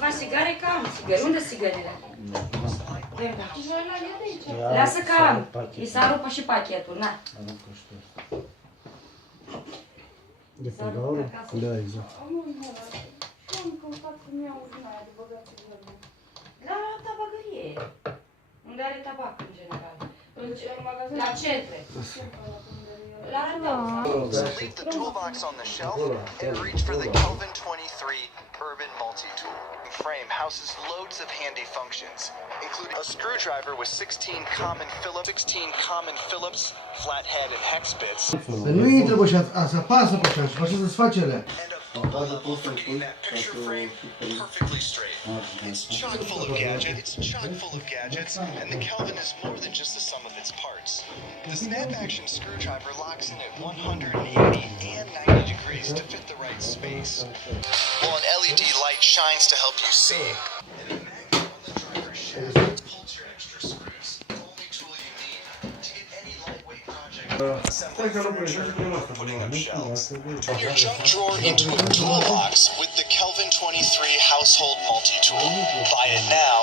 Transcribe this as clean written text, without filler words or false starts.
bagi sigare ca am țigări. Unde sigările? Lasă că am. I s-a rupt și pachetul, na. De pe gaură? Da, exact. La tabacărie. Unde are tabac în general. La centre. So leave the toolbox on the shelf and reach for the Kelvin 23 Urban Multi-Tool. Frame houses loads of handy functions, including a screwdriver with 16 common Phillips, flathead, and hex bits. Să nu intră, bă, și să apasă pe așa și face desfacere. And a bubble for getting that picture frame perfectly straight. It's chock full of gadgets, and the Kelvin is more than just the sum of its parts. The snap-action screwdriver locks in at 180 and 90 degrees to fit the right space, while an LED light shines to help you see. And a magnet on the driver's shaft pulls your extra screws, the only tool you need to get any lightweight project assembling furniture or putting up shelves. Turn your junk drawer into a toolbox with the Kelvin 23 Household Multi-Tool. Buy it now